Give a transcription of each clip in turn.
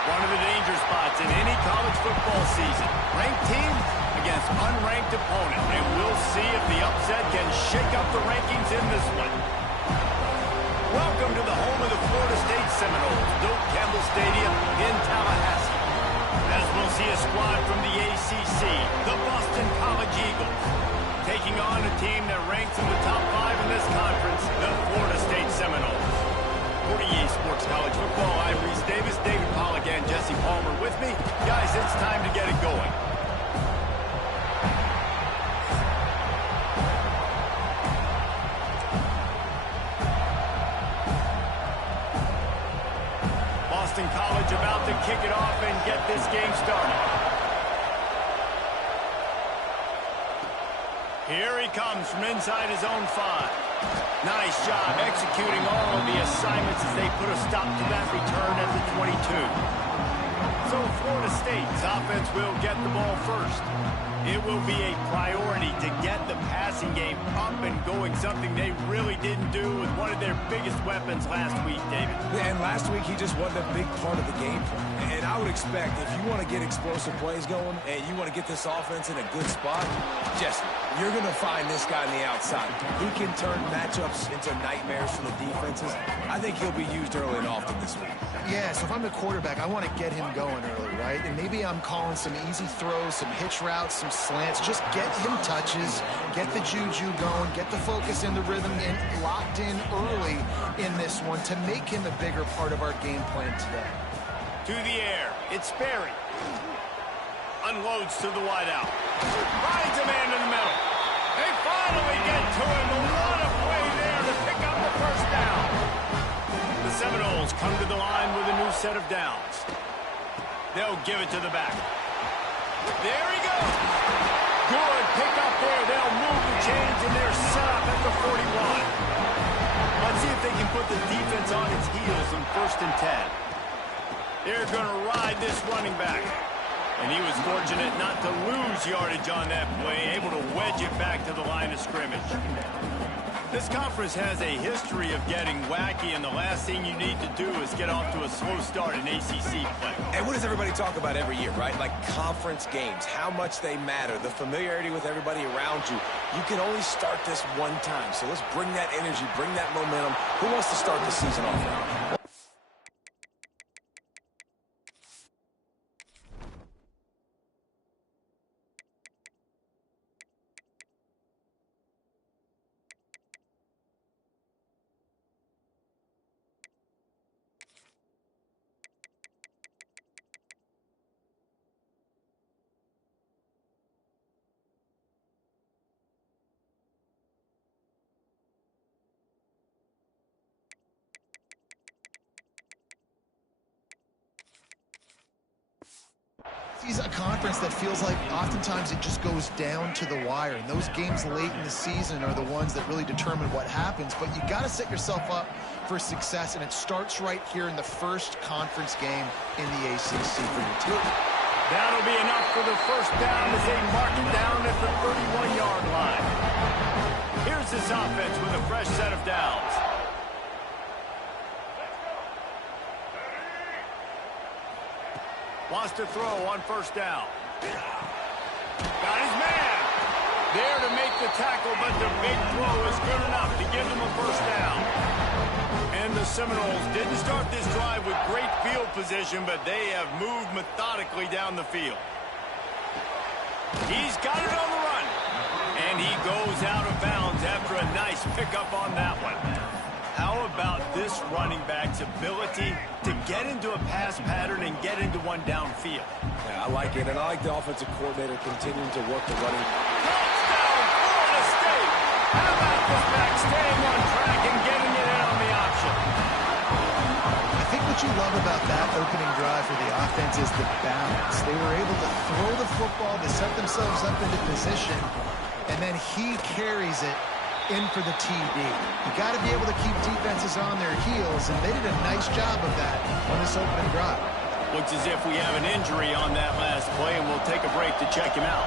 One of the danger spots in any college football season. Ranked team against unranked opponent. And we'll see if the upset can shake up the rankings in this one. Welcome to the home of the Florida State Seminoles, Doak Campbell Stadium in Tallahassee. As we'll see a squad from the ACC, the Boston College Eagles, taking on a team that ranks in the top 5 in this conference, the Florida State Seminoles. For EA Sports College Football, I'm Reese Davis, David Pollack, and Jesse Palmer with me. Guys, it's time to get it going. Boston College about to kick it off and get this game started. Here he comes from inside his own 5. Nice job executing all of the assignments as they put a stop to that return at the 22. So Florida State's offense will get the ball first. It will be a priority to get the passing game up and going, something they really didn't do with one of their biggest weapons last week, David. Yeah, and last week he just wasn't a big part of the game plan. And I would expect if you want to get explosive plays going and you want to get this offense in a good spot, Jesse, you're going to find this guy on the outside. He can turn matchups into nightmares for the defenses. I think he'll be used early and often this week. Yeah, so if I'm the quarterback, I want to get him going early, right? And maybe I'm calling some easy throws, some hitch routes, some slants. Just get him touches, get the juju going, get the focus and the rhythm locked in early in this one to make him a bigger part of our game plan today. To the air, it's Sperry. Unloads to the wideout. Finds a man in the middle. They finally get to him. A lot of play there to pick up the first down. The Seminoles come to the line with a new set of downs. They'll give it to the back. There he goes. Good pick up there. They'll move the chains, and they're set up at the 41. Let's see if they can put the defense on its heels on 1st and 10. They're going to ride this running back. And he was fortunate not to lose yardage on that play, able to wedge it back to the line of scrimmage. This conference has a history of getting wacky, and the last thing you need to do is get off to a slow start in ACC play. And what does everybody talk about every year, right? Like conference games, how much they matter, the familiarity with everybody around you. You can only start this one time, so let's bring that energy, bring that momentum. Who wants to start the season off now? He's a conference that feels like oftentimes it just goes down to the wire. And those games late in the season are the ones that really determine what happens. But you got to set yourself up for success, and it starts right here in the first conference game in the ACC for your team. That'll be enough for the first down as they mark it down at the 31-yard line. Here's this offense with a fresh set of downs. Wants to throw on 1st down. Got his man. There to make the tackle, but the big throw is good enough to give them a 1st down. And the Seminoles didn't start this drive with great field position, but they have moved methodically down the field. He's got it on the run. And he goes out of bounds after a nice pickup on that one. How about this running back's ability to get into a pass pattern and get into one downfield? Yeah, I like it, and I like the offensive coordinator continuing to work the running. Touchdown, Florida State! How about this back staying on track and getting it in on the option? I think what you love about that opening drive for the offense is the balance. They were able to throw the football, to set themselves up into position, and then he carries it in for the TD. You got to be able to keep defenses on their heels, and they did a nice job of that on this opening drive. Looks as if we have an injury on that last play, and we'll take a break to check him out.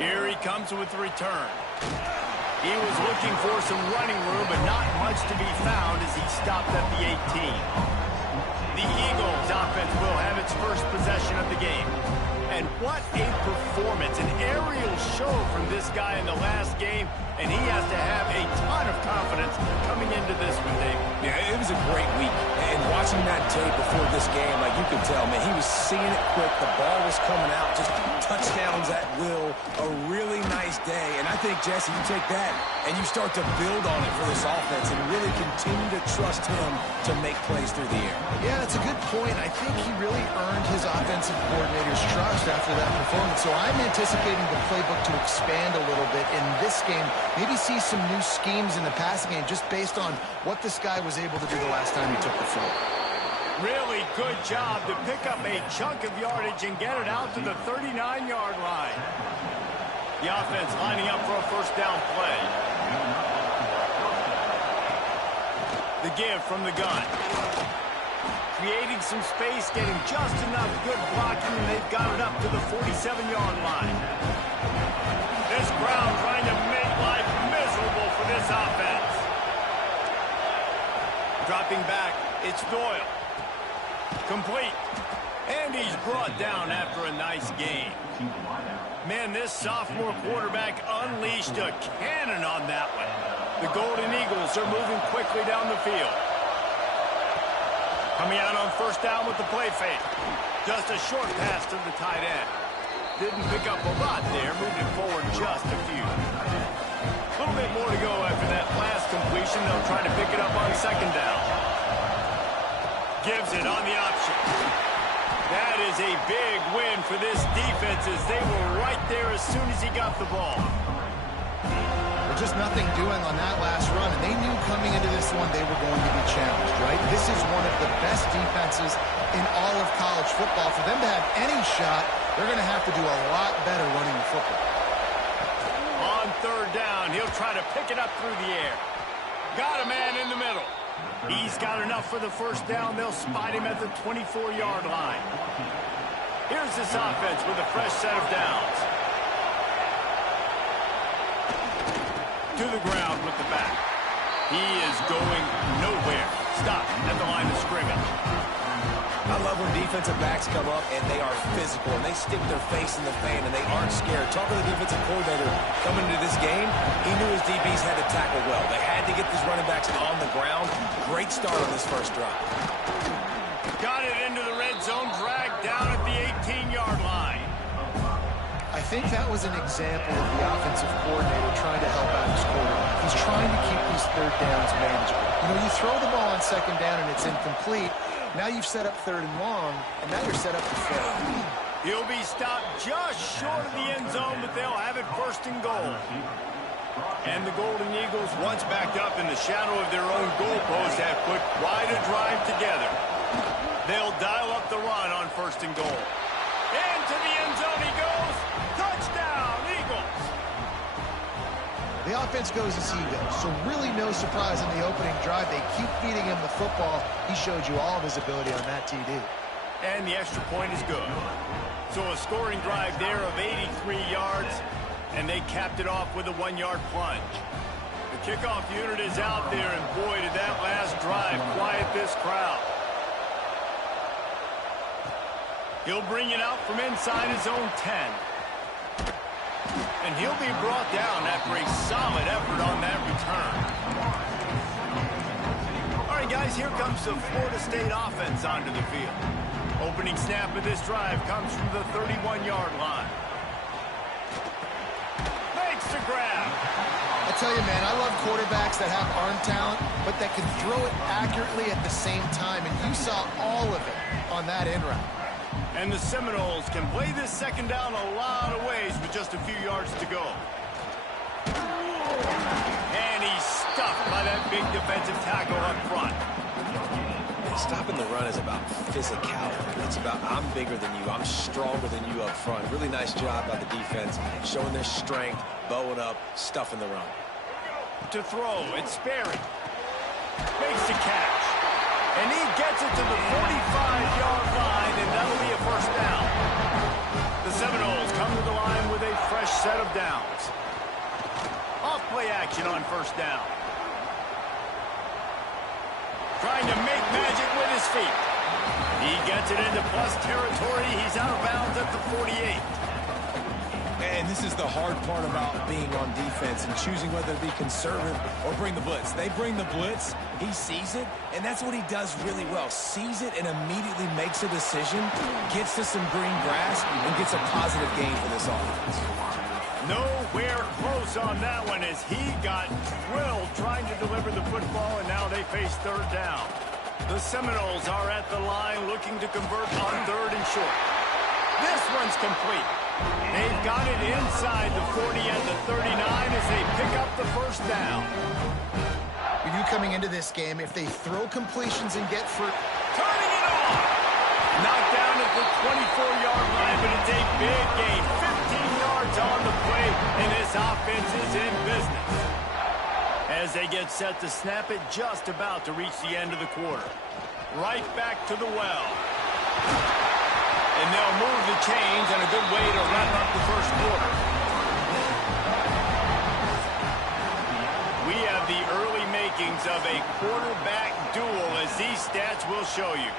Here he comes with the return. He was looking for some running room, but not much to be found as he stopped at the 18. The Eagles offense will have its first possession of the game. And what a performance, an aerial show from this guy in the last game, and he has to have a ton of confidence coming into this one, Dave. Yeah, it was a great week. And watching that tape before this game, like you could tell, man, he was seeing it quick. The ball was coming out, just touchdowns at will. A really nice day. And I think, Jesse, you take that and you start to build on it for this offense and really continue to trust him to make plays through the air. Yeah, that's a good point. I think he really earned his offensive coordinator's trust after that performance. So I'm anticipating the playbook to expand a little bit in this game. Maybe see some new schemes in the passing game just based on what this guy was able to do the last time he took the field. Really good job to pick up a chunk of yardage and get it out to the 39-yard line. The offense lining up for a first down play. The give from the gun. Creating some space, getting just enough good blocking, and they've got it up to the 47-yard line. This crowd trying to make life miserable for this offense. Dropping back, it's Doyle. Complete. And he's brought down after a nice gain. Man, this sophomore quarterback unleashed a cannon on that one. The Golden Eagles are moving quickly down the field. Coming out on first down with the play fake. Just a short pass to the tight end. Didn't pick up a lot there, moving forward just a few. A little bit more to go after that last completion. They'll try to pick it up on second down. Gives it on the option. That is a big win for this defense as they were right there as soon as he got the ball. Just nothing doing on that last run, and they knew coming into this one they were going to be challenged, right? This is one of the best defenses in all of college football. For them to have any shot, they're going to have to do a lot better running the football. On third down, he'll try to pick it up through the air. Got a man in the middle. He's got enough for the first down. They'll spot him at the 24-yard line. Here's this offense with a fresh set of downs. To the ground with the back. He is going nowhere. Stop at the line of scrimmage. I love when defensive backs come up and they are physical and they stick their face in the fan and they aren't scared. Talking to the defensive coordinator coming into this game, he knew his DBs had to tackle well. They had to get these running backs on the ground. Great start on this first drive. Got it into the red zone, dragged down at the 18-yard line. I think that was an example of the offensive coordinator trying to help out his quarterback. He's trying to keep these third downs manageable. You know, you throw the ball on second down and it's incomplete. Now you've set up third and long, and now you're set up to fail. He'll be stopped just short of the end zone, but they'll have it first and goal. And the Golden Eagles, once backed up in the shadow of their own goalpost, have put quite a drive together. They'll dial up the run on first and goal. Into the end zone he goes. Touchdown, Eagles. The offense goes as he goes, so really no surprise in the opening drive. They keep feeding him the football. He showed you all of his ability on that TD. And the extra point is good. So a scoring drive there of 83 yards, and they capped it off with a 1-yard plunge. The kickoff unit is out there, and boy, did that last drive quiet this crowd. He'll bring it out from inside his own 10. And he'll be brought down after a solid effort on that return. All right, guys, here comes the Florida State offense onto the field. Opening snap of this drive comes from the 31-yard line. Makes the grab. I tell you, man, I love quarterbacks that have arm talent, but that can throw it accurately at the same time. And you saw all of it on that end route. And the Seminoles can play this second down a lot of ways with just a few yards to go. And he's stuffed by that big defensive tackle up front. Stopping the run is about physicality. It's about I'm bigger than you. I'm stronger than you up front. Really nice job by the defense, showing their strength, bowing up, stuffing the run. To throw, it's Sperry. Makes the catch. And he gets it to the 45-yard line, and that'll be a first down. The Seminoles come to the line with a fresh set of downs. Off play play action on first down. Trying to make magic with his feet. He gets it into plus territory. He's out of bounds at the 48. And this is the hard part about being on defense and choosing whether to be conservative or bring the blitz. They bring the blitz, he sees it, and that's what he does really well. Sees it and immediately makes a decision, gets to some green grass, and gets a positive gain for this offense. Nowhere close on that one as he got drilled trying to deliver the football, and now they face third down. The Seminoles are at the line looking to convert on third and short. This one's complete. They've got it inside the 40 at the 39 as they pick up the first down. For you coming into this game, if they throw completions and get for... Turning it on! Knocked down at the 24-yard line, but it's a big gain. 15 yards on the play, and this offense is in business. As they get set to snap it, just about to reach the end of the quarter. Right back to the well. And they'll move the chains, and a good way to wrap up the first quarter. We have the early makings of a quarterback duel, as these stats will show you.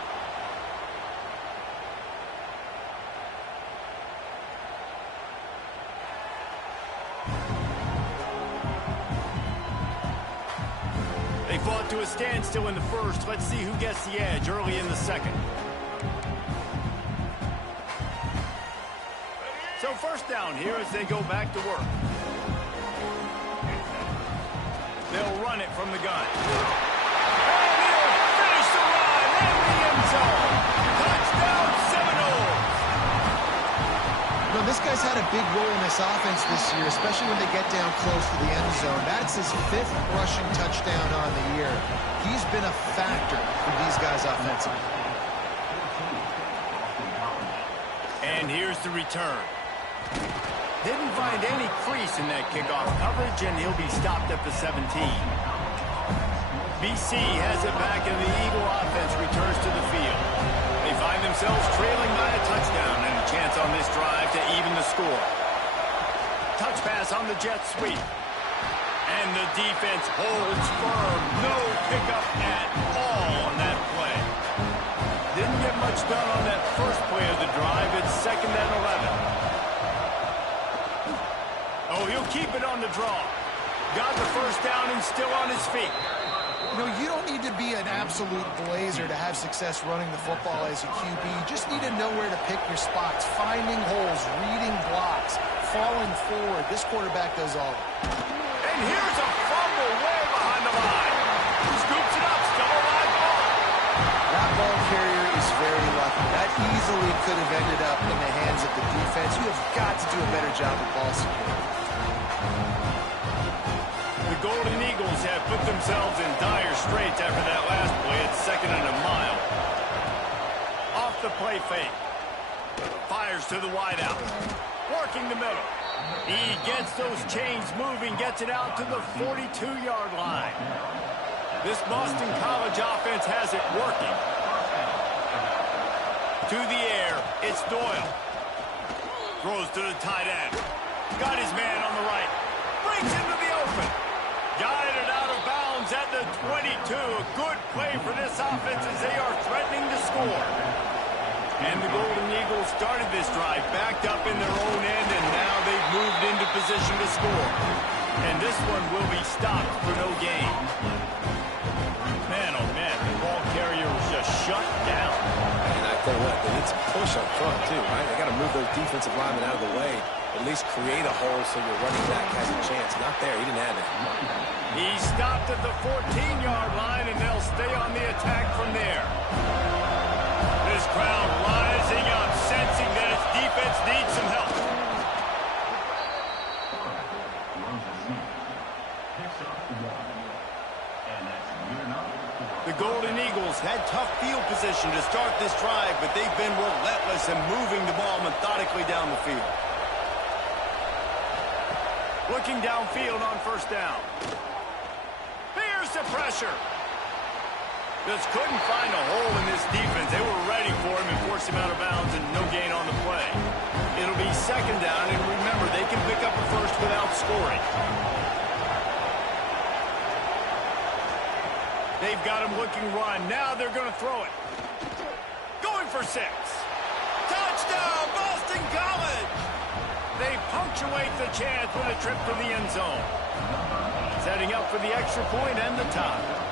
They fought to a standstill in the first. Let's see who gets the edge early in the second. So first down here as they go back to work. They'll run it from the gun. And he'll finish the run in the end zone. Touchdown Seminoles. No, this guy's had a big role in this offense this year, especially when they get down close to the end zone. That's his 5th rushing touchdown on the year. He's been a factor for these guys offensively. And here's the return. Didn't find any crease in that kickoff coverage, and he'll be stopped at the 17. BC has it back, and the Eagle offense returns to the field. They find themselves trailing by a touchdown and a chance on this drive to even the score. Touch pass on the jet sweep. And the defense holds firm. No pickup at all on that play. Didn't get much done on that first play of the drive. It's 2nd and 11. Oh, he'll keep it on the draw. Got the first down and still on his feet. You know, you don't need to be an absolute blazer to have success running the football as a QB. You just need to know where to pick your spots, finding holes, reading blocks, falling forward. This quarterback does all of it. And here's a fumble way behind the line. Scoops it up, still a live ball. That ball carrier is very lucky. That easily could have ended up in the hands of the defense. You have got to do a better job with ball security. The Golden Eagles have put themselves in dire straits after that last play. It's 2nd and a mile. Off the play fake. Fires to the wideout. Working the middle. He gets those chains moving, gets it out to the 42-yard line. This Boston College offense has it working. To the air, it's Doyle. Throws to the tight end. Got his man on the right. Brings into the open. Guided out of bounds at the 22. A good play for this offense as they are threatening to score. And the Golden Eagles started this drive backed up in their own end, and now they've moved into position to score. And this one will be stopped for no gain. Man, oh man, the ball carrier was just shut down. And I tell you what, they need to push up front too, right? They got to move those defensive linemen out of the way. At least create a hole so your running back has a chance. Not there. He didn't have it. He stopped at the 14-yard line, and they'll stay on the attack from there. This crowd rising up, sensing that its defense needs some help. The Golden Eagles had tough field position to start this drive, but they've been relentless in moving the ball methodically down the field. Looking downfield on first down. Here's the pressure. Just couldn't find a hole in this defense. They were ready for him and forced him out of bounds, and no gain on the play. It'll be 2nd down, and remember, they can pick up a first without scoring. They've got him looking run. Now they're going to throw it. Going for 6. Touchdown, Boston College! They punctuate the chance with a trip to the end zone. Setting up for the extra point and the tie.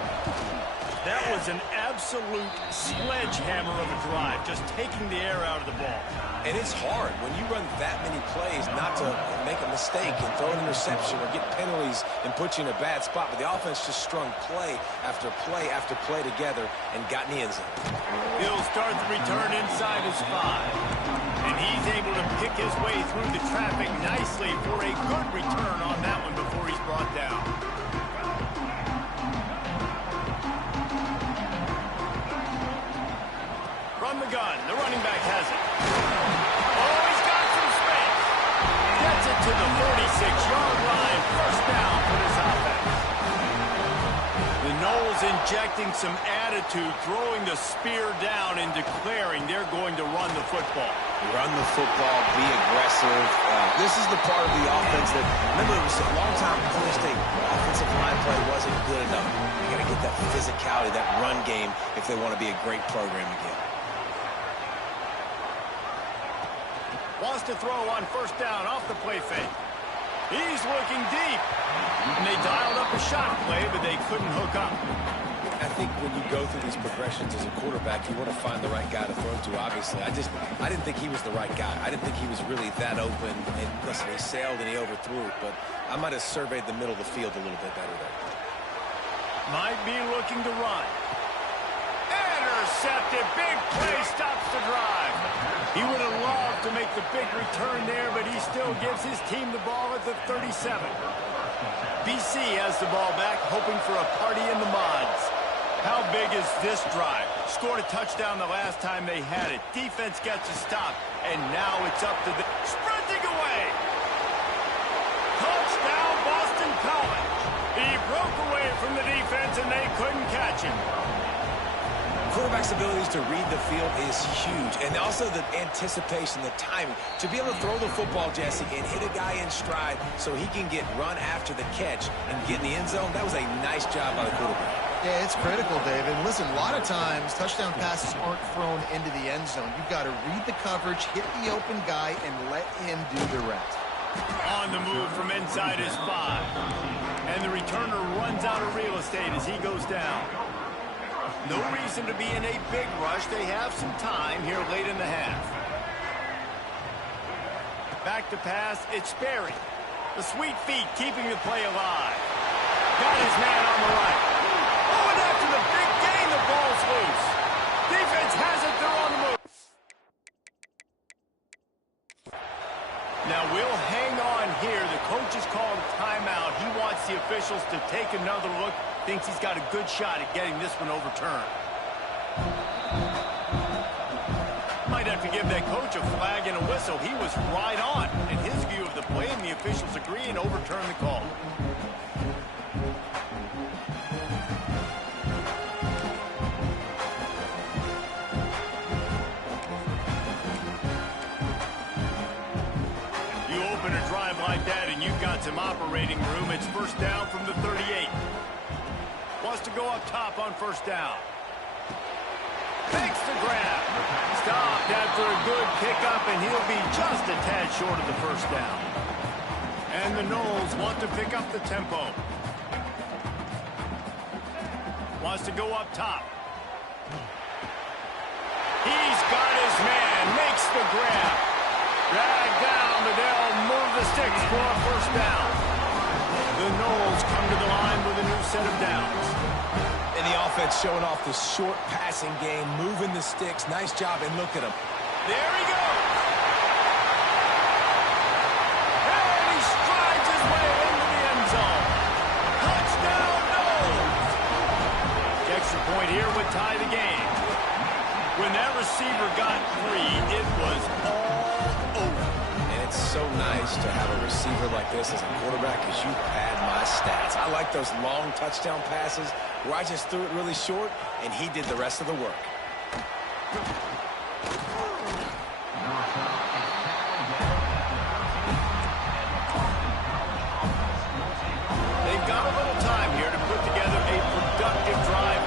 That was an absolute sledgehammer of a drive, just taking the air out of the ball. And it's hard when you run that many plays not to make a mistake and throw an interception or get penalties and put you in a bad spot. But the offense just strung play after play after play together and got in the end zone. He'll start the return inside his 5. And he's able to pick his way through the traffic nicely for a good return on that one before he's brought down. From the gun, the running back has it. Oh, he's got some space. Gets it to the 46-yard line. First down for this offense. The Noles injecting some attitude, throwing the spear down and declaring they're going to run the football. Run the football, be aggressive. This is the part of the offense that, remember, it was a long time before State offensive line play wasn't good enough. You got to get that physicality, that run game, if they want to be a great program again. Wants to throw on first down off the play fake. He's looking deep. And they dialed up a shot play, but they couldn't hook up. I think when you go through these progressions as a quarterback, you want to find the right guy to throw to, obviously. I didn't think he was the right guy. I didn't think he was really that open. And listen, he sailed and he overthrew it, but I might have surveyed the middle of the field a little bit better there. Might be looking to run. Intercepted. Big play stops the drive. He would have loved to make the big return there, but he still gives his team the ball at the 37. BC has the ball back, hoping for a party in the mods. How big is this drive? Scored a touchdown the last time they had it. Defense gets a stop, and now it's up to the... Sprinting away! Touchdown, Boston College! He broke away from the defense, and they couldn't catch him. Quarterback's abilities to read the field is huge, and also the anticipation, the timing. To be able to throw the football, Jesse, and hit a guy in stride so he can get run after the catch and get in the end zone, that was a nice job by the quarterback. Yeah, it's critical, David. Listen, a lot of times touchdown passes aren't thrown into the end zone. You've got to read the coverage, hit the open guy, and let him do the rest. On the move from inside his 5. And the returner runs out of real estate as he goes down. No reason to be in a big rush. They have some time here late in the half. Back to pass, it's Sperry. The sweet feet keeping the play alive. Got his man on the right. Oh, and after the big gain, the ball's loose. Defense has it, they're on the move. Now we'll hang on here. The coach has called a timeout. He wants the officials to take another look. Thinks he's got a good shot at getting this one overturned. Might have to give that coach a flag and a whistle. He was right on in his view of the play, and the officials agree and overturn the call. You open a drive like that, and you've got some operating room. It's first down from the 38. Wants to go up top on first down. Makes the grab. Stopped after a good pickup, and he'll be just a tad short of the first down. And the Noles want to pick up the tempo. Wants to go up top. He's got his man. Makes the grab. Dragged down, but they'll move the sticks for a first down. The Noles come to the line with a new set of downs. And the offense showing off the short passing game, moving the sticks. Nice job, and look at him. There he goes. And he strides his way into the end zone. Touchdown, Noles. The extra point here would tie the game. When that receiver got free, it was all over. It's so nice to have a receiver like this as a quarterback because you pad my stats. I like those long touchdown passes where I just threw it really short and he did the rest of the work. They've got a little time here to put together a productive drive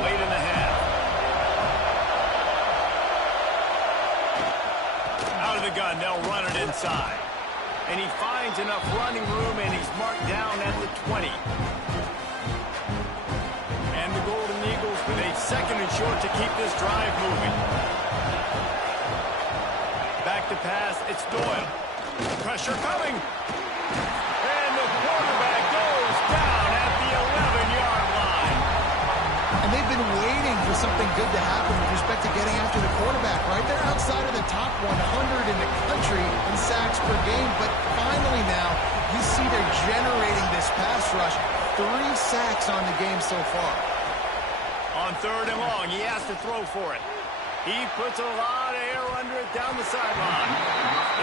inside. And he finds enough running room, and he's marked down at the 20. And the Golden Eagles with a 2nd and short to keep this drive moving. Back to pass, it's Doyle. Pressure coming. And the quarterback goes down at the 11-yard line. And they've been waiting for something good to happen with respect to getting after the quarterback, right? They're outside of the top 100 in the country in sacks per game, but finally now you see they're generating this pass rush. 3 sacks on the game so far. On 3rd and long, he has to throw for it. He puts a lot of air under it down the sideline.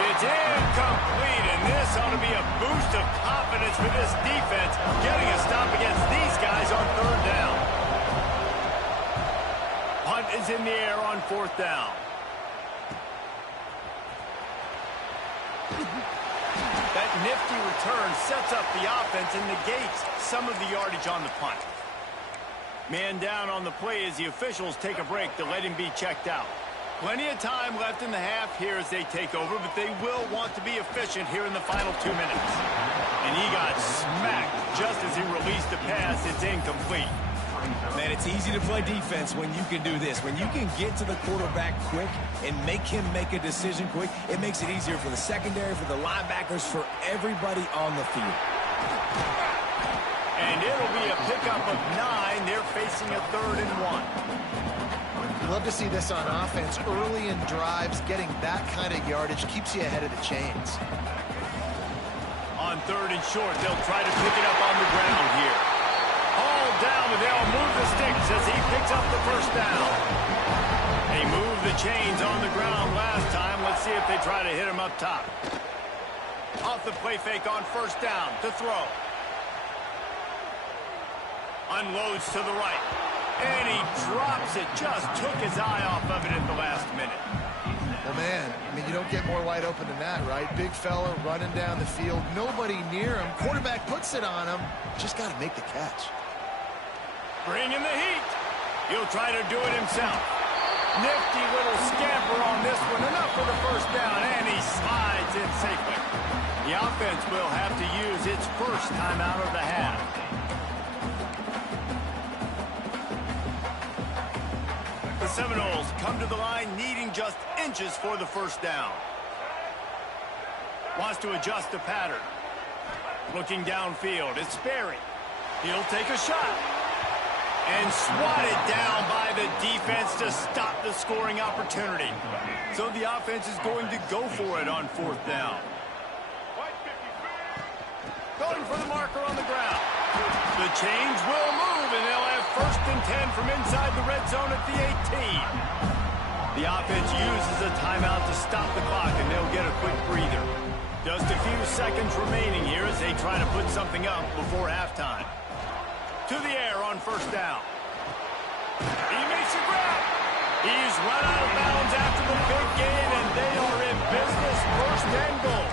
It's incomplete, and this ought to be a boost of confidence for this defense, getting a stop against these guys on 3rd down. Punt is in the air on 4th down. That nifty return sets up the offense and negates some of the yardage on the punt. Man down on the play as the officials take a break to let him be checked out. Plenty of time left in the half here as they take over, but they will want to be efficient here in the final 2 minutes. And he got smacked just as he released the pass. It's incomplete. Man, it's easy to play defense when you can do this. When you can get to the quarterback quick and make him make a decision quick, it makes it easier for the secondary, for the linebackers, for everybody on the field. And it'll be a pickup of 9. They're facing a 3rd and 1. You love to see this on offense. Early in drives, getting that kind of yardage keeps you ahead of the chains. On 3rd and short, they'll try to pick it up on the ground here. All down, but they'll move the sticks as he picks up the 1st down. They moved the chains on the ground last time. Let's see if they try to hit him up top. Off the play fake on 1st down to throw. Unloads to the right. And he drops it. Just took his eye off of it at the last minute. Well, man, I mean, you don't get more wide open than that, right? Big fella running down the field. Nobody near him. Quarterback puts it on him. Just got to make the catch. Bringing the heat. He'll try to do it himself. Nifty little scamper on this one. Enough for the 1st down. And he slides in safely. The offense will have to use its 1st timeout of the half. The Seminoles come to the line needing just inches for the 1st down. Wants to adjust the pattern. Looking downfield, it's Sperry. He'll take a shot. And swatted down by the defense to stop the scoring opportunity. So the offense is going to go for it on 4th down. Going for the marker on the ground. The chains will move, and they'll have 1st and 10 from inside the red zone at the 18. The offense uses a timeout to stop the clock, and they'll get a quick breather. Just a few seconds remaining here as they try to put something up before halftime. To the air on 1st down. He makes a grab. He's run out of bounds after the big gain, and they are in business. 1st and goal.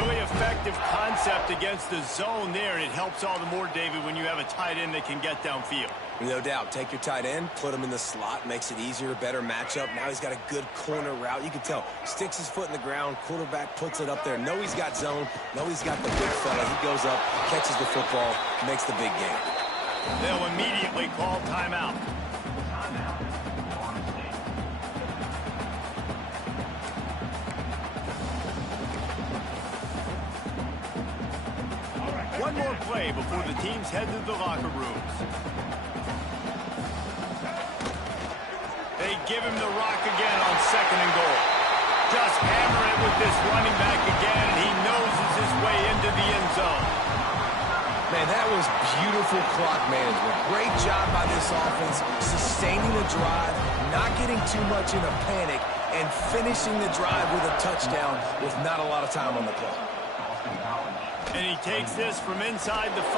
Really effective concept against the zone there, and it helps all the more, David, when you have a tight end that can get downfield. No doubt. Take your tight end, put him in the slot, makes it easier, better matchup. Now he's got a good corner route. You can tell. Sticks his foot in the ground, quarterback puts it up there. Know he's got zone, know he's got the big fella. He goes up, catches the football, makes the big game. They'll immediately call timeout. One more play before the teams head to the locker rooms. They give him the rock again on 2nd and goal. Just hammer it with this running back again, and he noses his way into the end zone. Man, that was beautiful clock management. Great job by this offense, sustaining the drive, not getting too much in a panic, and finishing the drive with a touchdown with not a lot of time on the clock. And he takes this from inside the 5.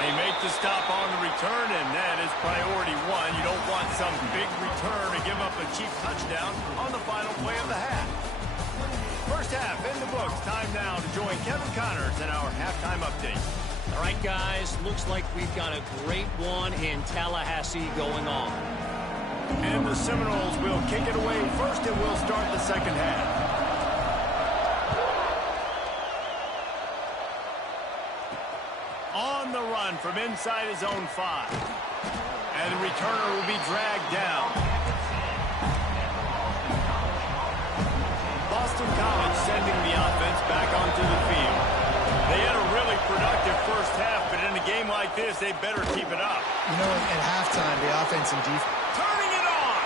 They make the stop on the return, and that is priority 1. You don't want some big return to give up a cheap touchdown on the final play of the half. 1st half in the books. Time now to join Kevin Connors in our halftime update. All right, guys, looks like we've got a great one in Tallahassee going on. And the Seminoles will kick it away first, and we'll start the 2nd half. from inside his own 5. And the returner will be dragged down. Boston College sending the offense back onto the field. They had a really productive first half, but in a game like this, they better keep it up. You know, at halftime, the offense and defense... Turning it on!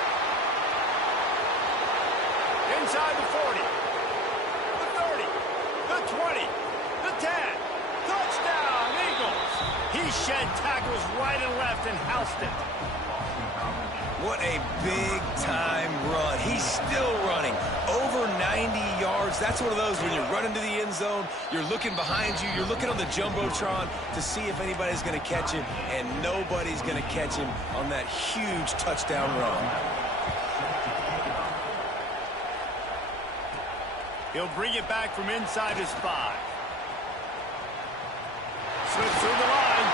Inside the 40. The 30. The 20. The 10. Touchdown, Eagles! He shed tackles right and left and housed it. What a big-time run. He's still running. Over 90 yards. That's one of those when you're running to the end zone, you're looking behind you, you're looking on the Jumbotron to see if anybody's going to catch him, and nobody's going to catch him on that huge touchdown run. He'll bring it back from inside his 5. Slips through the line.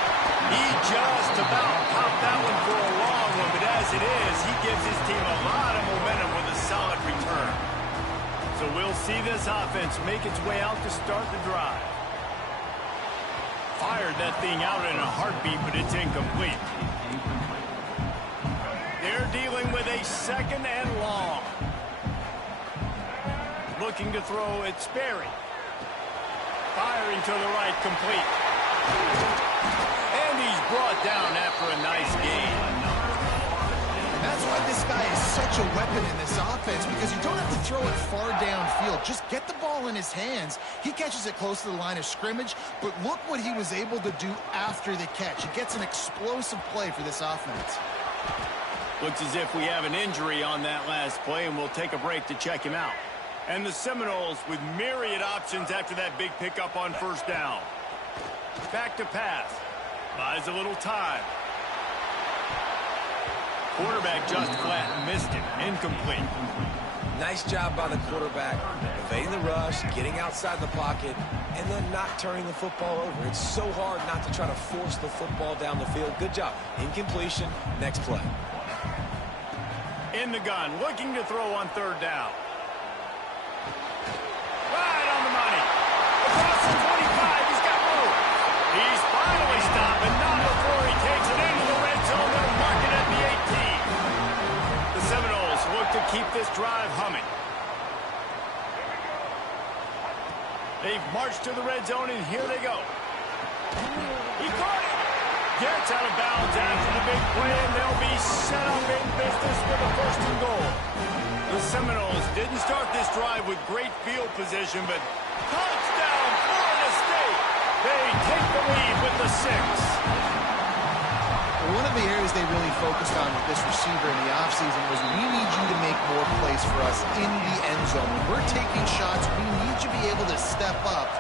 He just about popped that one for a long one, but as it is, he gives his team a lot of momentum with a solid return. So we'll see this offense make its way out to start the drive. Fired that thing out in a heartbeat, but it's incomplete. They're dealing with a 2nd and long. Looking to throw, it's Sperry. Firing to the right, complete. And he's brought down after a nice gain. That's why this guy is such a weapon in this offense, because you don't have to throw it far downfield. Just get the ball in his hands. He catches it close to the line of scrimmage, but look what he was able to do after the catch. He gets an explosive play for this offense. Looks as if we have an injury on that last play, and we'll take a break to check him out. And the Seminoles with myriad options after that big pickup on first down. Back to pass. Buys a little time. Quarterback just flat missed it. Incomplete. Nice job by the quarterback, evading the rush, getting outside the pocket, and then not turning the football over. It's so hard not to try to force the football down the field. Good job. Incompletion. Next play. In the gun, looking to throw on third down. Right on the money. Across the 25, he's got room. He's finally stopped, and not before he takes it into the red zone. They'll mark it at the 18. The Seminoles look to keep this drive humming. They've marched to the red zone, and here they go. He caught it. Gets out of bounds after the big play, and they'll be set up in business with a 1st and goal. The Seminoles didn't start this drive with great field position, but touchdown, Florida State. They take the lead with the 6. One of the areas they really focused on with this receiver in the offseason was, we need you to make more plays for us in the end zone. When we're taking shots, we need you to be able to step up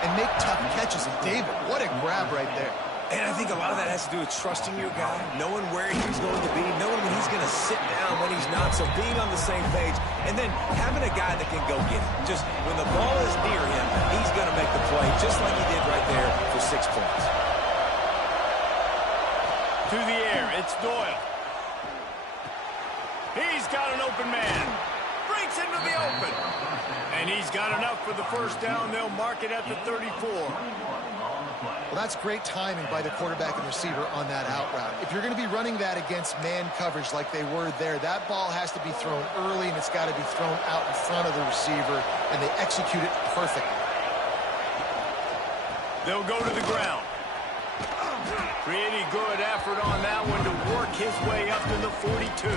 and make tough catches. And David, what a grab right there. And I think a lot of that has to do with trusting your guy, knowing where he's going to be, knowing when he's going to sit down, when he's not, so being on the same page, and then having a guy that can go get it. Just when the ball is near him, he's going to make the play, just like he did right there for 6 points. To the air, it's Doyle. He's got an open man. Breaks into the open. And he's got enough for the 1st down. They'll mark it at the 34. Well, that's great timing by the quarterback and receiver on that out route. If you're going to be running that against man coverage like they were there, that ball has to be thrown early, and it's got to be thrown out in front of the receiver, and they execute it perfectly. They'll go to the ground. Pretty good effort on that one to work his way up to the 42.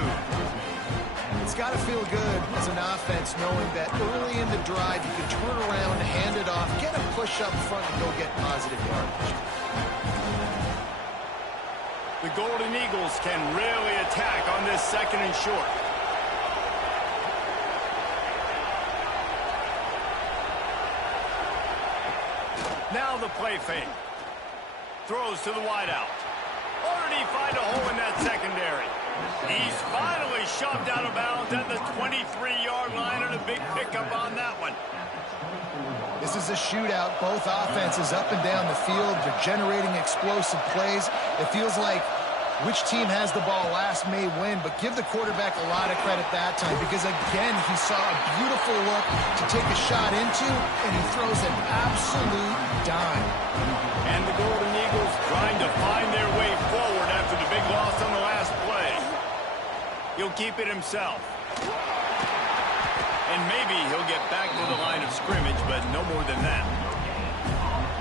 It's got to feel good as an offense knowing that early in the drive you can turn around, hand it off, get a push up front, and go get positive yardage. The Golden Eagles can really attack on this 2nd and short. Now the play fake. Throws to the wideout. Already find a hole in that secondary. He's finally shoved out of bounds at the 23-yard line, and a big pickup on that one. This is a shootout. Both offenses up and down the field. They're generating explosive plays. It feels like which team has the ball last may win, but give the quarterback a lot of credit that time, because, again, he saw a beautiful look to take a shot into, and he throws an absolute dime. And the Golden Eagles Eagles trying to find their way forward after the big loss on the last play. He'll keep it himself. And maybe he'll get back to the line of scrimmage, but no more than that.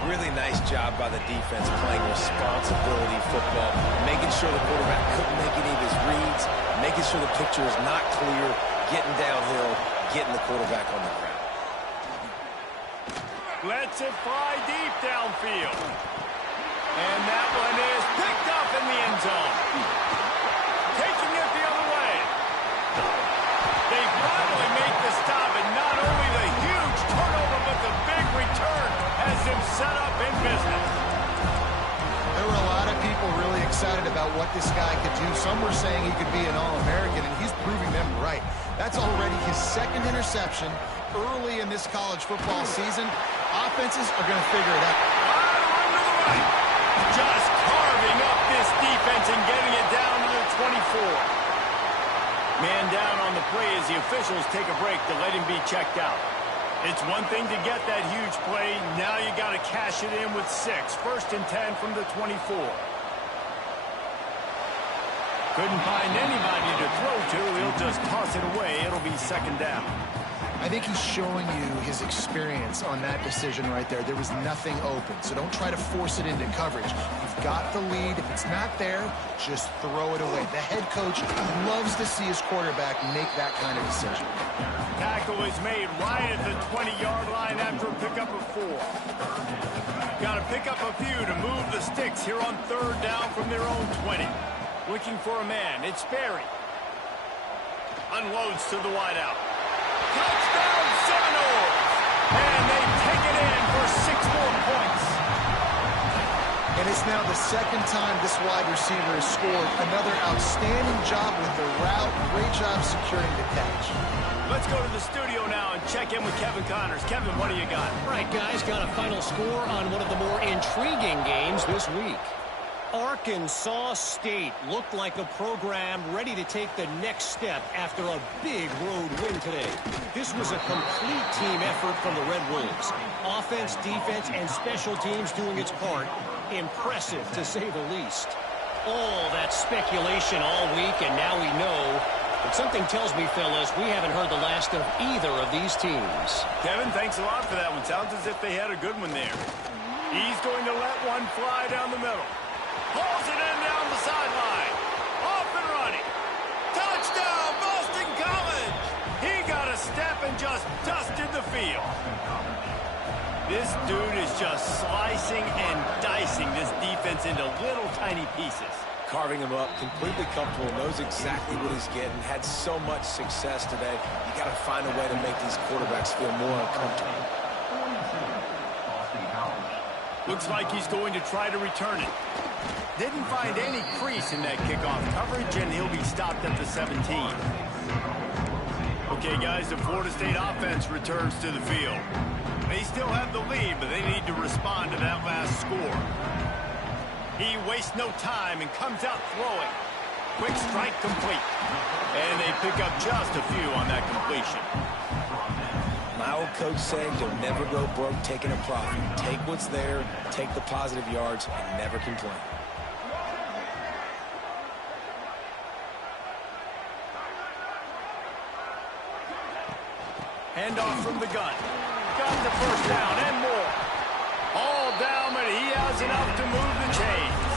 Really nice job by the defense playing responsibility football, making sure the quarterback couldn't make any of his reads, making sure the picture is not clear, getting downhill, getting the quarterback on the ground. Lets it fly deep downfield. And that one is picked up in the end zone. Taking it the other way. They finally make the stop, and not only the huge turnover, but the big return has them set up in business. There were a lot of people really excited about what this guy could do. Some were saying he could be an All-American, and he's proving them right. That's already his second interception early in this college football season. Offenses are going to figure it out. Just carving up this defense and getting it down to the 24. Man down on the play as the officials take a break to let him be checked out. It's one thing to get that huge play. Now you got to cash it in with 6. 1st and 10 from the 24. Couldn't find anybody to throw to. He'll just toss it away. It'll be 2nd down. I think he's showing you his experience on that decision right there. There was nothing open, so don't try to force it into coverage. You've got the lead. If it's not there, just throw it away. The head coach loves to see his quarterback make that kind of decision. Tackle is made right at the 20-yard line after a pickup of 4. Got to pick up a few to move the sticks here on 3rd down from their own 20. Looking for a man. It's Sperry. Unloads to the wideout. Touchdown Seminoles! And they take it in for 6 more points. And it's now the 2nd time this wide receiver has scored. Another outstanding job with the route. Great job securing the catch. Let's go to the studio now and check in with Kevin Connors. Kevin, what do you got? All right, guys, got a final score on one of the more intriguing games this week. Arkansas State looked like a program ready to take the next step after a big road win today. This was a complete team effort from the Red Wolves. Offense, defense, and special teams doing its part. Impressive, to say the least. All that speculation all week, and now we know. But something tells me, fellas, we haven't heard the last of either of these teams. Kevin, thanks a lot for that one. Sounds as if they had a good one there. He's going to let one fly down the middle. Pulls it in down the sideline. Off and running. Touchdown, Boston College! He got a step and just dusted the field. This dude is just slicing and dicing this defense into little tiny pieces. Carving him up, completely comfortable, knows exactly what he's getting, had so much success today. You got to find a way to make these quarterbacks feel more uncomfortable. Looks like he's going to try to return it. Didn't find any crease in that kickoff coverage, and he'll be stopped at the 17. Okay, guys, the Florida State offense returns to the field. They still have the lead, but they need to respond to that last score. He wastes no time and comes out throwing. Quick strike complete. And they pick up just a few on that completion. My old coach said you'll never go broke taking a profit. Take what's there, take the positive yards, and never complain. Handoff from the gun. Got the 1st down and more. All down, but he has enough to move the chains.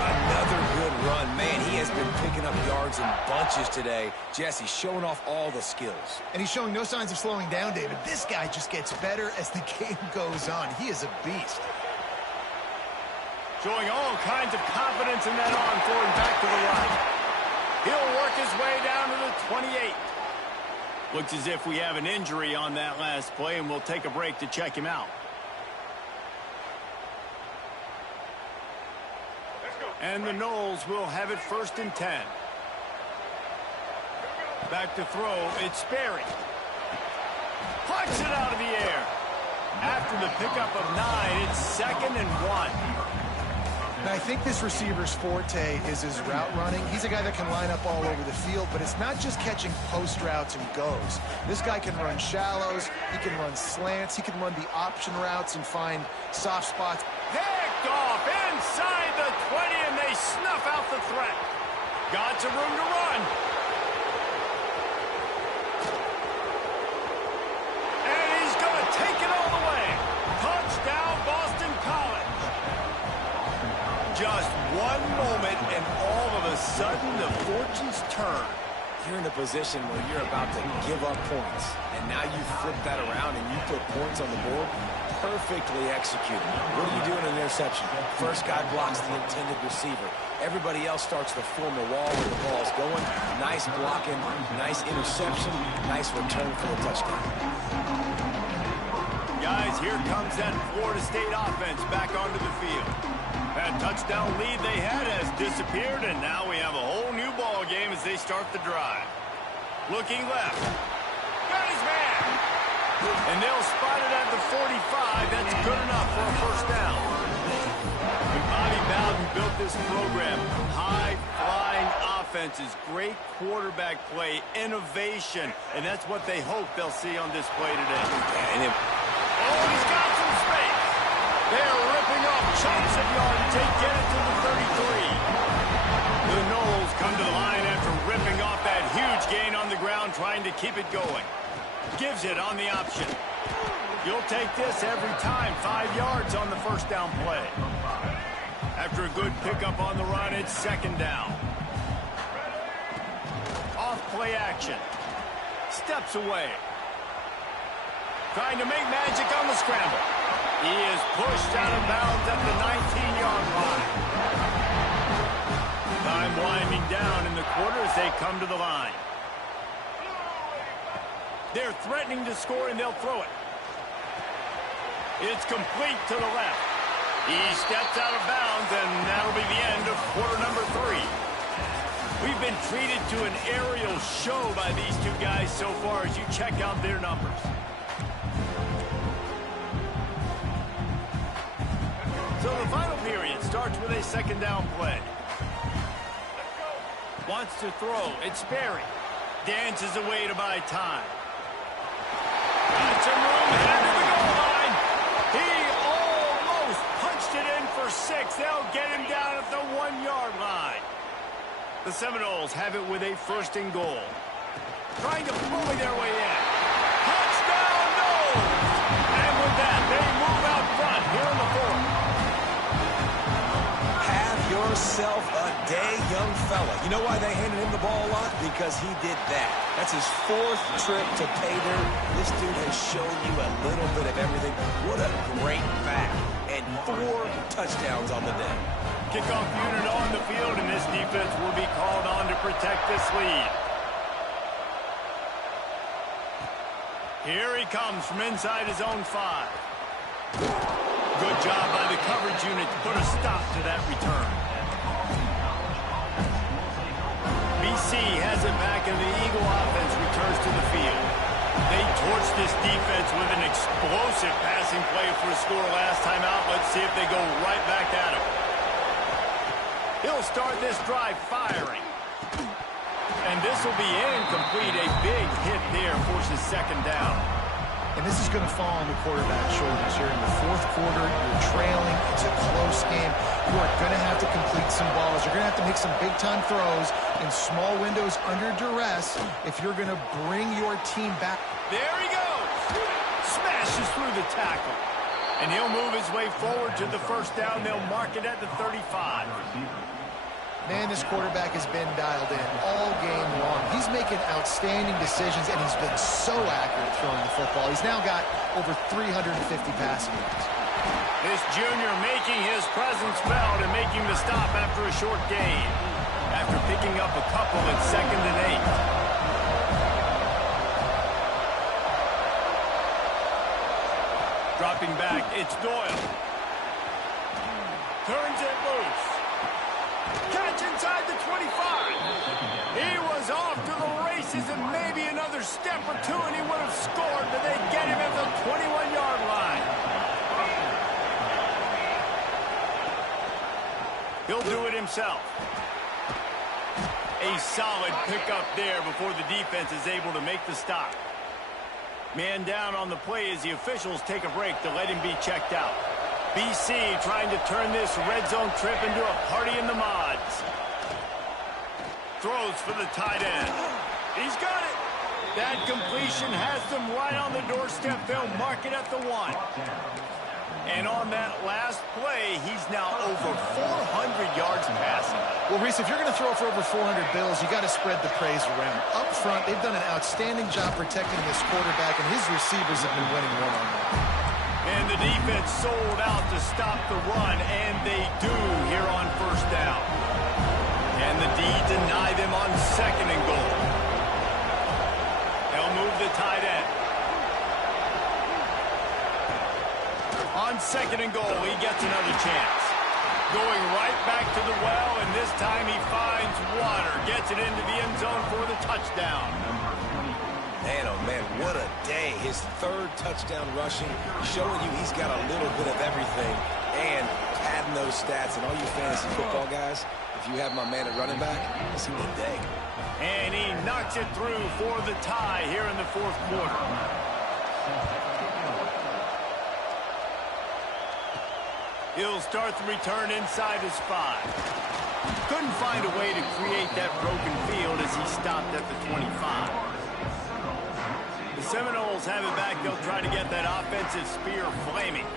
Another good run. Man, he has been picking up yards in bunches today. Jesse showing off all the skills. And he's showing no signs of slowing down, David. This guy just gets better as the game goes on. He is a beast. Showing all kinds of confidence in that arm, throwing back to the right. He'll work his way down to the 28. Looks as if we have an injury on that last play, and we'll take a break to check him out. And the Noles will have it 1st and 10. Back to throw, it's Sperry. Plucks it out of the air. After the pickup of 9, it's 2nd and 1. Now, I think this receiver's forte is his route running. He's a guy that can line up all over the field, but it's not just catching post routes and goes. This guy can run shallows, he can run slants, he can run the option routes and find soft spots. Picked picked off inside the 20, and they snuff out the threat. Got some room to run. And he's going to take it all the way. Touchdown, Boston College. Just one moment, and all of a sudden, the fortunes turn. You're in a position where you're about to give up points, and now you flip that around and you put points on the board. Perfectly executed. What do you do in an interception? First guy blocks the intended receiver. Everybody else starts to form a wall where the ball's going. Nice blocking, nice interception, nice return for the touchdown. Guys, here comes that Florida State offense back onto the field. That touchdown lead they had has disappeared, and now we have a whole new ball game as they start the drive. Looking left. Got his man. And they'll spot it at the 45. That's good enough for a first down. When Bobby Bowden built this program, high-flying offenses, great quarterback play, innovation, and that's what they hope they'll see on display today. Oh, he's got some space. They're ripping off chunks of yardage. They get it to the 33. The Knowles come to the line after ripping off that huge gain on the ground, trying to keep it going. Gives it on the option. You'll take this every time. 5 yards on the first down play. After a good pickup on the run, it's second down. Off play action. Steps away. Trying to make magic on the scramble. He is pushed out of bounds at the 19-yard line. Time winding down in the quarter as they come to the line. They're threatening to score, and they'll throw it. It's complete to the left. He steps out of bounds, and that'll be the end of quarter number 3. We've been treated to an aerial show by these two guys so far as you check out their numbers. So the final period starts with a second down play. Wants to throw. It's Sperry. Dances away to buy time. Got some room headed to the goal line. He almost punched it in for 6. They'll get him down at the 1-yard line. The Seminoles have it with a first and goal. Trying to bully their way in. Touchdown, Knowles! And with that, they move out front here in the 4th. Have yourself a day, young fella. You know why they handed him the ball a lot? Because he did that. That's his 4th trip to pay dirt. This dude has shown you a little bit of everything. What a great back. And 4 touchdowns on the day. Kickoff unit on the field, and this defense will be called on to protect this lead. Here he comes from inside his own 5. Good job by the coverage unit to put a stop to that return. BC has it back, and the Eagle offense returns to the field. They torched this defense with an explosive passing play for a score last time out. Let's see if they go right back at him. He'll start this drive firing. And this will be incomplete. A big hit there forces second down. And this is going to fall on the quarterback's shoulders here in the 4th quarter. You're trailing. It's a close game. You are going to have to complete some balls. You're going to have to make some big-time throws in small windows under duress if you're going to bring your team back. There he goes. Smashes through the tackle. And he'll move his way forward to the first down. They'll mark it at the 35. Man, this quarterback has been dialed in all game long. He's making outstanding decisions, and he's been so accurate throwing the football. He's now got over 350 passing yards. This junior making his presence felt and making the stop after a short gain. After picking up a couple at 2nd and 8. Dropping back, it's Doyle. Turns it loose. Catch inside the 25. He was off to the races, and maybe another step or two and he would have scored, but they get him at the 21-yard line. He'll do it himself. A solid pickup there before the defense is able to make the stop. Man down on the play as the officials take a break to let him be checked out. BC trying to turn this red zone trip into a party in the mods. Throws for the tight end. He's got it. That completion has them right on the doorstep. They'll mark it at the 1. And on that last play, he's now over 400 yards passing. Well, Reese, if you're going to throw for over 400 bills, you got to spread the praise around. Up front, they've done an outstanding job protecting this quarterback, and his receivers have been winning one-on-one. And the defense sold out to stop the run, and they do here on first down. And the D deny them on 2nd and goal. They'll move the tight end. On 2nd and goal, he gets another chance. Going right back to the well, and this time he finds water. Gets it into the end zone for the touchdown. Man, oh man, what a day. His 3rd touchdown rushing, showing you he's got a little bit of everything. And padding those stats, and all you fantasy football guys, if you have my man at running back, it's a good day. And he knocks it through for the tie here in the 4th quarter. He'll start the return inside his 5. Couldn't find a way to create that broken field as he stopped at the 25. The Seminoles have it back. They'll try to get that offensive spear flaming.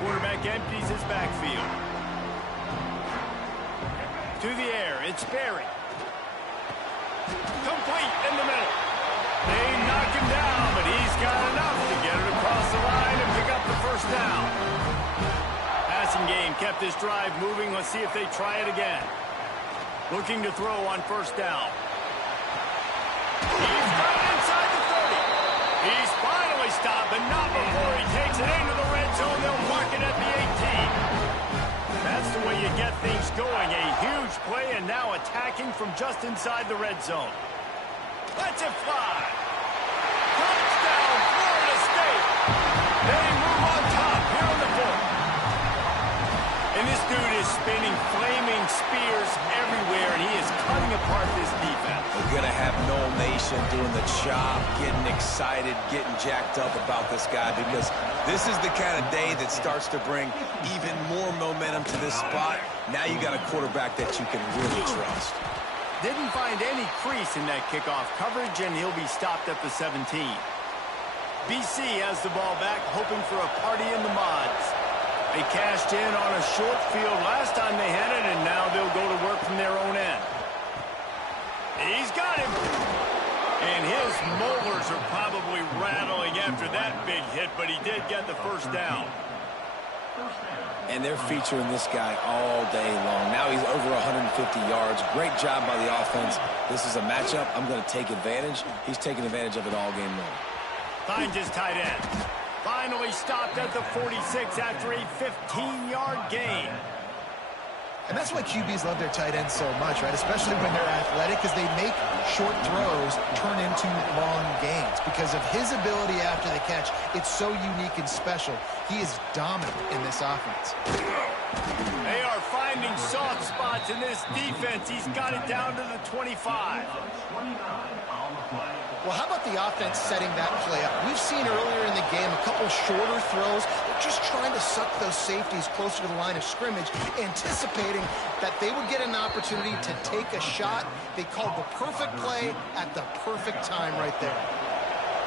Quarterback empties his backfield. To the air, it's Berry. Complete in the middle. They knock him down, but he's got enough to get it across the line and pick up the first down. Passing game kept this drive moving. Let's see if they try it again. Looking to throw on first down. He's got it inside the 30. He's finally stopped, but not before he takes it into the red zone. They'll mark it at the 18. That's the way you get things going. A huge play, and now attacking from just inside the red zone. Let's it fly. Touchdown, Florida State. They move on top here in the 4th. And this dude is spinning flaming spears everywhere, and he is cutting apart this defense. We're going to have Noel Nation doing the chop, getting excited, getting jacked up about this guy, because this is the kind of day that starts to bring even more momentum to this spot. Now you got a quarterback that you can really trust. Didn't find any crease in that kickoff coverage, and he'll be stopped at the 17. BC has the ball back, hoping for a party in the mods. They cashed in on a short field last time they had it, and now they'll go to work from their own end. He's got him. And his molars are probably rattling after that big hit, but he did get the first down. And they're featuring this guy all day long. Now he's over 150 yards. Great job by the offense. This is a matchup I'm going to take advantage. He's taking advantage of it all game long. Finds his tight end. Finally stopped at the 46 after a 15-yard gain. And that's why QBs love their tight ends so much, right? Especially when they're athletic, because they make short throws turn into long gains. Because of his ability after the catch, it's so unique and special. He is dominant in this offense. They are finding soft spots in this defense. He's got it down to the 25. Well, how about the offense setting that play up? We've seen earlier in the game a couple shorter throws. They're just trying to suck those safeties closer to the line of scrimmage, anticipating that they would get an opportunity to take a shot. They called the perfect play at the perfect time right there.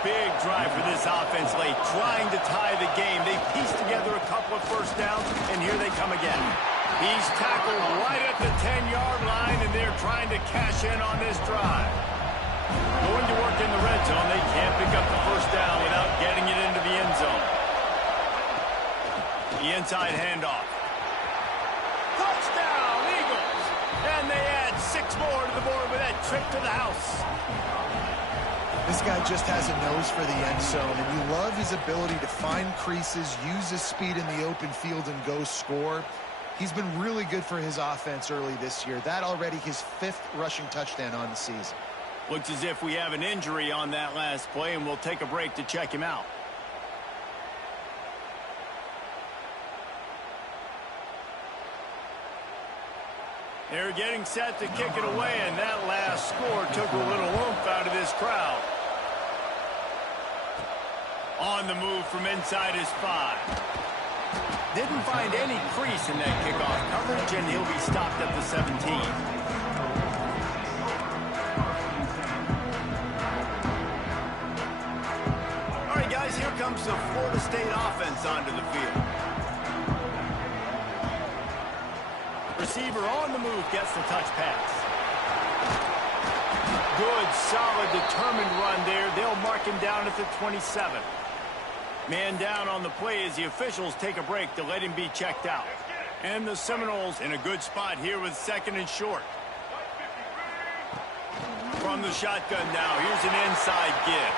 Big drive for this offense late, trying to tie the game. They pieced together a couple of first downs, and here they come again. He's tackled right at the 10-yard line, and they're trying to cash in on this drive. Going to work in the red zone. They can't pick up the first down without getting it into the end zone. The inside handoff. Touchdown, Eagles! And they add 6 more to the board with that trip to the house. This guy just has a nose for the end zone, and you love his ability to find creases, use his speed in the open field, and go score. He's been really good for his offense early this year. That already his 5th rushing touchdown on the season. Looks as if we have an injury on that last play, and we'll take a break to check him out. They're getting set to kick it away, and that last score took a little oomph out of this crowd. On the move from inside his 5. Didn't find any crease in that kickoff coverage, and he'll be stopped at the 17. All right, guys, here comes the Florida State offense onto the field. Receiver on the move gets the touch pass. Good, solid, determined run there. They'll mark him down at the 27. Man down on the play as the officials take a break to let him be checked out. And the Seminoles in a good spot here with 2nd and short. From the shotgun now, here's an inside give.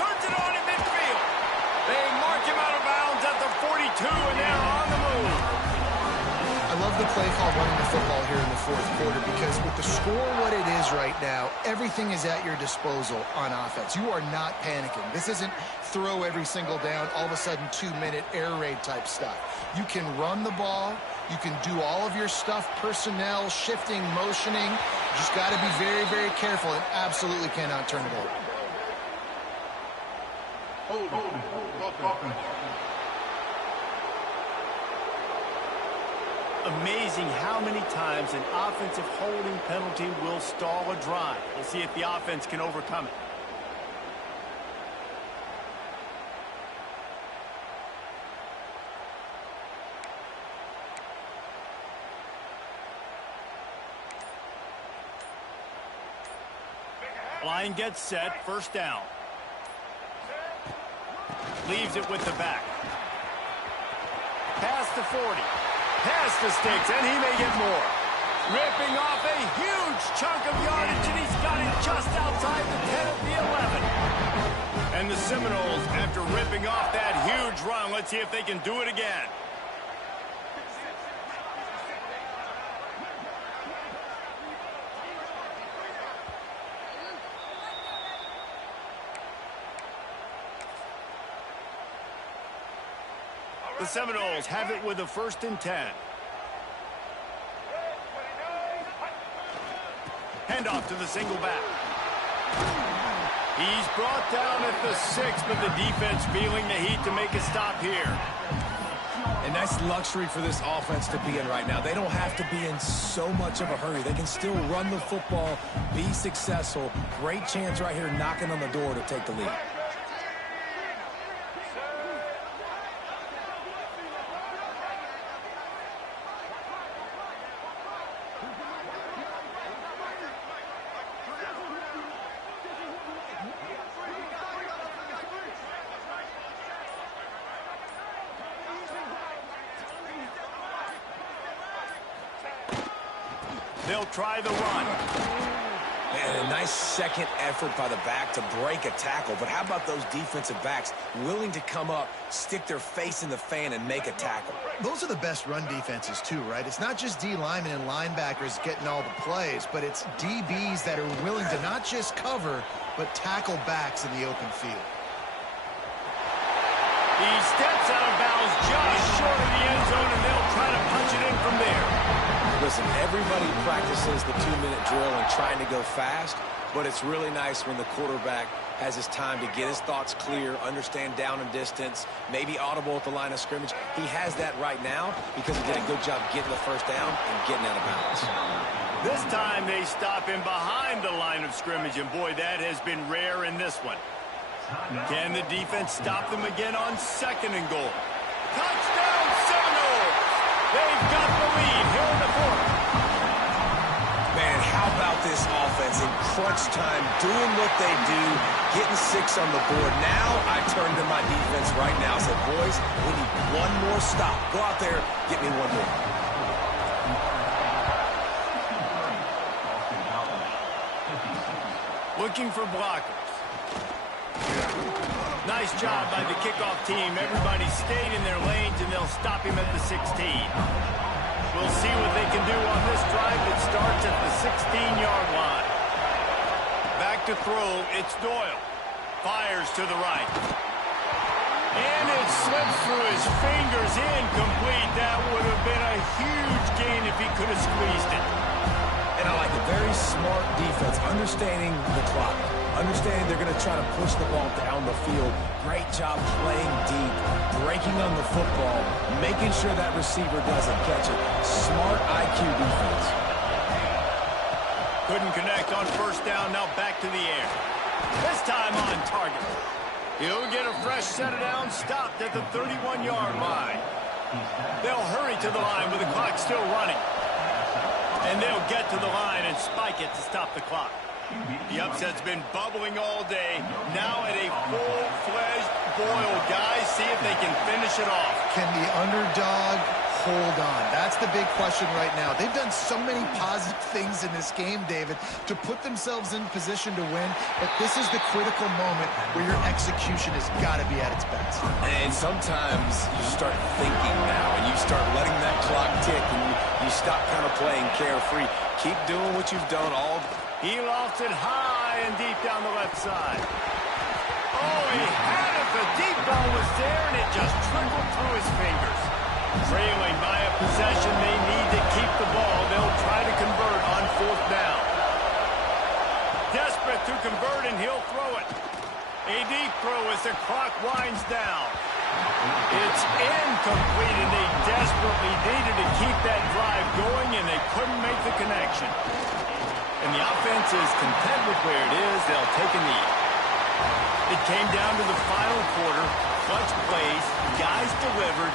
Turns it on in midfield. They mark him out of bounds at the 42, and they're on the move. I love the play call running the football here in the 4th quarter because with the score what it is right now, everything is at your disposal on offense. You are not panicking. This isn't throw every single down, all of a sudden 2-minute air raid type stuff. You can run the ball. You can do all of your stuff, personnel, shifting, motioning. You just got to be very, very careful and absolutely cannot turn it over. Amazing how many times an offensive holding penalty will stall a drive. We'll see if the offense can overcome it. Line gets set, 1st down. Leaves it with the back. Past the 40. Past the sticks, and he may get more. Ripping off a huge chunk of yardage, and he's got it just outside the 10 at the 11. And the Seminoles, after ripping off that huge run, let's see if they can do it again. The Seminoles have it with a 1st and 10. Handoff to the single back. He's brought down at the 6, but the defense feeling the heat to make a stop here. And that's luxury for this offense to be in right now. They don't have to be in so much of a hurry. They can still run the football, be successful. Great chance right here knocking on the door to take the lead. They'll try the run. Man, a nice second effort by the back to break a tackle. But how about those defensive backs willing to come up, stick their face in the fan, and make a tackle? Those are the best run defenses too, right? It's not just D linemen and linebackers getting all the plays, but it's DBs that are willing to not just cover, but tackle backs in the open field. He steps out of bounds just short of the end zone, and they'll try to punch it in from there. Listen, everybody practices the 2-minute drill and trying to go fast, but it's really nice when the quarterback has his time to get his thoughts clear, understand down and distance, maybe audible at the line of scrimmage. He has that right now because he did a good job getting the 1st down and getting out of bounds. This time they stop him behind the line of scrimmage, and boy, that has been rare in this one. Can the defense stop them again on 2nd and goal? Touchdown, Seminoles! They've got the lead here in the 4th. Man, how about this offense in crunch time, doing what they do, getting 6 on the board. Now I turn to my defense right now and said, boys, we need one more stop. Go out there, get me one more. Looking for blockers. Nice job by the kickoff team. Everybody stayed in their lanes, and they'll stop him at the 16. We'll see what they can do on this drive that starts at the 16-yard line. Back to throw, it's Doyle. Fires to the right. And it slips through his fingers, incomplete. That would have been a huge gain if he could have squeezed it. And I like it. Very smart defense, understanding the clock, understanding they're going to try to push the ball down the field. Great job playing deep, breaking on the football, making sure that receiver doesn't catch it. Smart IQ defense. Couldn't connect on first down, now back to the air. This time on target. He'll get a fresh set of downs, stopped at the 31-yard line. They'll hurry to the line with the clock still running. And they'll get to the line and spike it to stop the clock. The upset's been bubbling all day. Now at a full-fledged boil. Guys, see if they can finish it off. Can the underdog hold on? That's the big question right now. They've done so many positive things in this game, David, to put themselves in position to win, but this is the critical moment where your execution has got to be at its best. And sometimes you start thinking now, and you start letting that clock tick, and you stop kind of playing carefree. Keep doing what you've done all. He lost it high and deep down the left side. Oh, he had it. The deep ball was there, and it just trickled through his fingers. Trailing by a possession, they need to keep the ball. They'll try to convert on fourth down. Desperate to convert, and he'll throw it. A deep throw as the clock winds down. It's incomplete, and they desperately needed to keep that drive going, and they couldn't make the connection. And the offense is content with where it is. They'll take a knee. It came down to the final quarter. Clutch plays. Guys delivered.